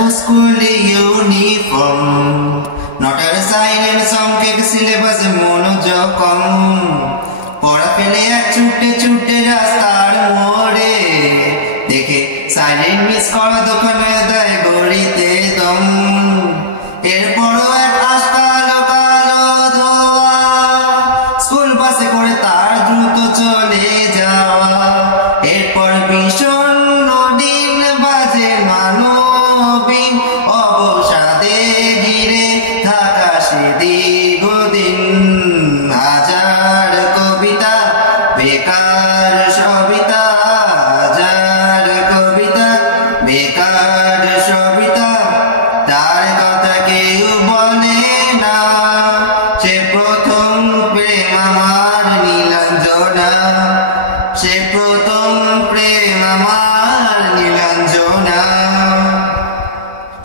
school uniform, not a silent song के syllabus monojoc कम पढ़ा फेले एक छुट्टे छुट्टे रास्तार मोड़े देखे साइलेंट मिस करा দোকানে দেয় গড়িতে দম এরপরও এক আশ কালো কালো ধোয়া স্কুল বাসে করে তার দ্রুত চলে যাওয়া এরপর বিষণ্ণ দিন বাজে মানবীন অবসাদে ঘিরে থাকা সে দীর্ঘদিন হাজার কবিতা বেকার সবিতা হাজার কবিতা বেকার সবিতা তার কথা কেউ বলে না সে প্রথম প্রেম আমার নীলাঞ্জনা সে প্রথম প্রেম আমার নীলাঞ্জনা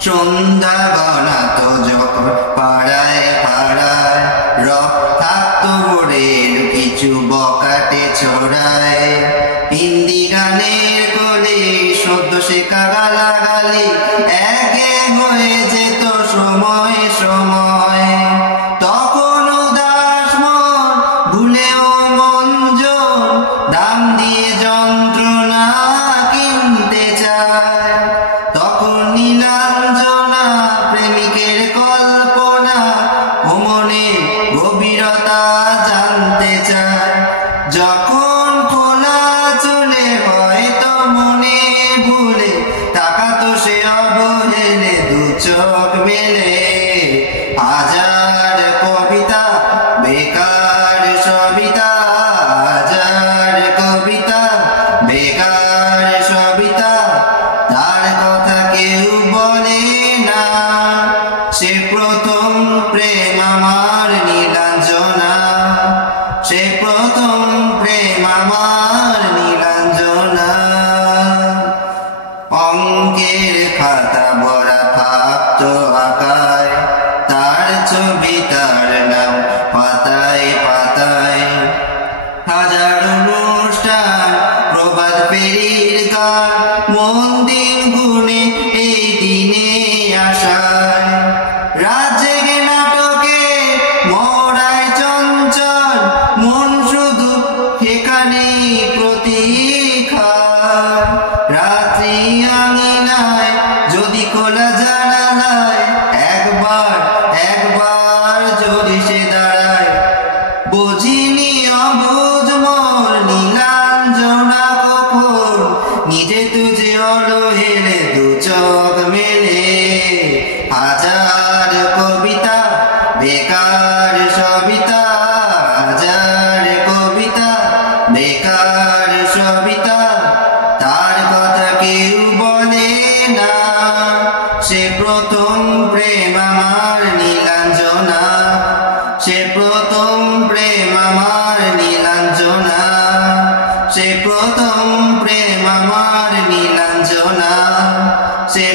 সন্ধ্যা গণাতো যখন পাড়ায় পাড়ায় রক থাকতো ভোরের কিছু বকাটে ছড়ায় হিন্দি গানের কোলে সদ্য শেখা গালাগালি একে হয়ে যেত সময় সময় তখন উদাস মন ভুলেও মঞ্জন দাম দিয়ে যন্ত্রণা কিনতে চায় তখন নীলাঞ্জনা প্রেমিকের কল্পনা ও মনে গভীরতা জানতে চায় যখন খোলা চলে হয়তো মনে ভুলে তাকাতো সে অবহেলে দু চোখ মেলে হাজার কবিতা বেকার সবিতা হাজার কবিতা বেকার সবিতা তার কথা কেউ বলে না সে প্রথম প্রেম আমার নীলাঞ্জনা সে প্রথম প্রেম আমার নীলাঞ্জনা অঙ্কের খাতা ভরা থাকতো আঁকায় তার ছবি তার নাম পাতায় পাতায় হাজার অনুষ্ঠান প্রভাত ফেরির গান মন দিন গুনে এই দিনে আসায় রাত জেগে নাটকে মরায় চঞ্চল মন শুধু সেখানে প্রতীক্ষায় রাত্রি আঙিনায় যদি খোলা জানালায় একবার একবার যদি সে দাঁড়ায় বুঝিনি অবুঝ মোর নীলাঞ্জনা কখন নিজে তুঝে হলো হেলে দু চোখ মেলে হাজার কবিতা বেকার সবিতা হাজার কবিতা বেকার সবিতা তার কথা কেউ বলে না সে প্রথম প্রেম আমার নীলাঞ্জনা সে প্রথম প্রেম আমার নীলাঞ্জনা সে প্রথম প্রেম আমার নীলাঞ্জনা সে